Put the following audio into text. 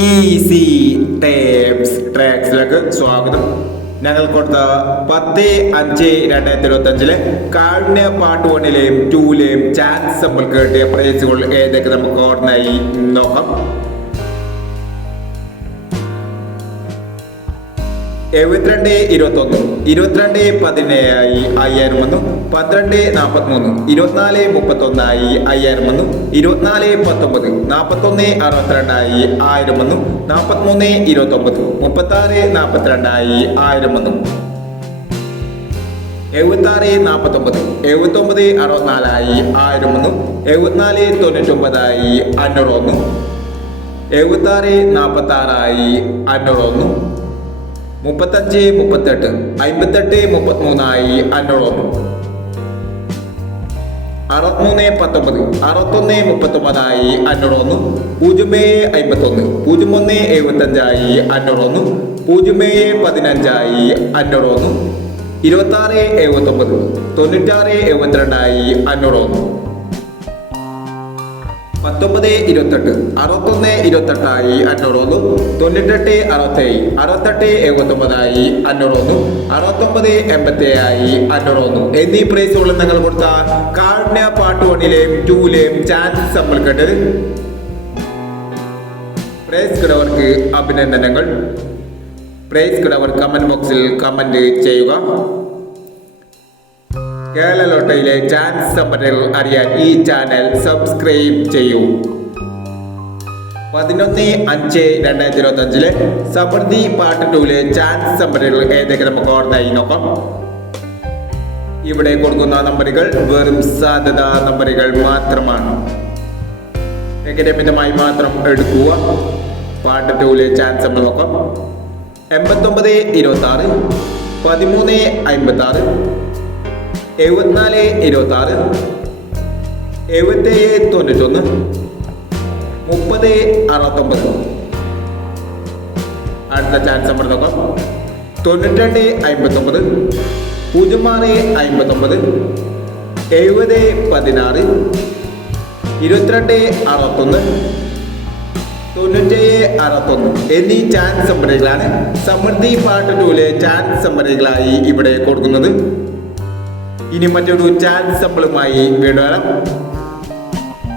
Easy tapes ട്രാക്സിലേക്ക് സ്വാഗതം. ഞങ്ങൾ കൊടുത്ത പത്ത് അഞ്ച് രണ്ടായിരത്തി ഇരുപത്തി അഞ്ചിലെ കാരുണ്യ പാർട്ട് വണ്ണിലെയും ടൂലെയും ചാൻസ് നമ്മൾ കേട്ടിയ പ്രൈസുകൾ ഏതൊക്കെ നമുക്ക് ഓർമ്മയായി നോക്കാം. എഴുപത്തിരണ്ട് ഇരുപത്തൊന്ന് ഇരുപത്തിരണ്ട് പതിനേഴായി അയ്യായിരം വന്നു പന്ത്രണ്ട് നാൽപ്പത്തിമൂന്ന് ഇരുപത്തിനാല് മുപ്പത്തൊന്നായി അയ്യായിരം വന്നു ഇരുപത്തിനാല് പത്തൊമ്പത് നാൽപ്പത്തൊന്ന് അറുപത്തിരണ്ടായി ആയിരം വന്നു നാൽപ്പത്തിമൂന്ന് ഇരുപത്തൊമ്പത് മുപ്പത്താറ് നാൽപ്പത്തിരണ്ടായി ആയിരം വന്നു. എഴുപത്താറ് നാൽപ്പത്തൊമ്പത് എഴുപത്തൊമ്പത് അറുപത്തിനാലായി ആയിരം വന്നു എഴുപത്തിനാല് തൊണ്ണൂറ്റൊമ്പതായി അഞ്ഞൂറ് വന്നു എഴുപത്താറ് നാൽപ്പത്താറായി അഞ്ഞൂറ് വന്നു മുപ്പത്തഞ്ച് മുപ്പത്തെട്ട് അമ്പത്തെട്ട് മുപ്പത്തിമൂന്നായി വന്നു അറുപത്തിമൂന്ന് പത്തൊമ്പത് അറുപത്തൊന്ന് മുപ്പത്തൊമ്പതായി അഞ്ഞൂറ് വന്നു പൂജ്യം അമ്പത്തൊന്ന് പൂജ്യം ഒന്ന് എഴുപത്തഞ്ചായി അഞ്ഞൂറ് വന്നു പൂജ്യം ഏഴ് പതിനഞ്ചായി അഞ്ഞൂറ് വന്നു ഇരുപത്താറ് എഴുപത്തൊമ്പത് തൊണ്ണൂറ്റാറ് എഴുപത്തിരണ്ടായി അഞ്ഞൂറ് വന്നു പത്തൊമ്പത് ഇരുപത്തെട്ട് അറുപത്തൊന്ന് ഇരുപത്തെട്ടായി അഞ്ഞൂറ് വന്നു തൊണ്ണൂറ്റെട്ട് അറുപത്തേഴ് അറുപത്തെട്ട് എഴുപത്തൊമ്പതായി അഞ്ഞൂറൊന്നു അറുപത്തൊമ്പത് എൺപത്തേഴായി അഞ്ഞൂറ് വന്നു എന്നീ പ്രൈസുകളിൽ നിങ്ങൾ കൊടുത്ത കാരുണ്യ പാർട്ട് വണ്ണിലെയും ടൂലെയും ചാൻസ് നമ്മൾ കേട്ടത്. പ്രൈസ് കിടവർക്ക് അഭിനന്ദനങ്ങൾ. പ്രൈസ് കിടവർ കമന്റ് ബോക്സിൽ കമന്റ് ചെയ്യുക. കേരള ലോട്ടയിലെ ചാൻസ് സമ്പന്നകൾ അറിയാൻ ഈ ചാനൽ സബ്സ്ക്രൈബ് ചെയ്യൂ. പതിനൊന്ന് അഞ്ച് രണ്ടായിരത്തി ഇരുപത്തി അഞ്ചിലെ സമൃദ്ധി പാർട്ട് ടൂൽ ചാൻസ് നമ്പറുകൾ ഏതൊക്കെ നമുക്ക് ഓർമ്മയായി നോക്കാം. ഇവിടെ കൊടുക്കുന്ന നമ്പറുകൾ വെറും സാധ്യത നമ്പറുകൾ മാത്രമാണ്. ഏകരമിതമായി മാത്രം എടുക്കുക. പാർട്ട് ടൂൽ ചാൻസ് നമ്മൾ നോക്കാം. എൺപത്തൊമ്പത് ഇരുപത്തി ആറ് പതിമൂന്ന് അമ്പത്തി ആറ് എഴുപത്തിനാല് ഇരുപത്തി ആറ് എഴുപത്തേഴ് തൊണ്ണൂറ്റൊന്ന് മുപ്പത് അറുപത്തൊമ്പത്. അടുത്ത ചാൻസ് നമ്പർ നോക്കാം. തൊണ്ണൂറ്റിരണ്ട് അമ്പത്തൊമ്പത് പൂജ്യം ആറ് അമ്പത്തൊമ്പത് എഴുപത് പതിനാറ് ഇരുപത്തിരണ്ട് അറുപത്തൊന്ന് തൊണ്ണൂറ്റേഴ് അറുപത്തൊന്ന്. എന്നീ ചാൻസ് നമ്പറുകളാണ് സമൃദ്ധി പാർട്ട് ടൂലെ ചാൻസ് നമ്പറുകളായി ഇവിടെ കൊടുക്കുന്നത്. ഇനി മറ്റൊരു ചാൻസ് സമ്പിളുമായി വീണ്ടും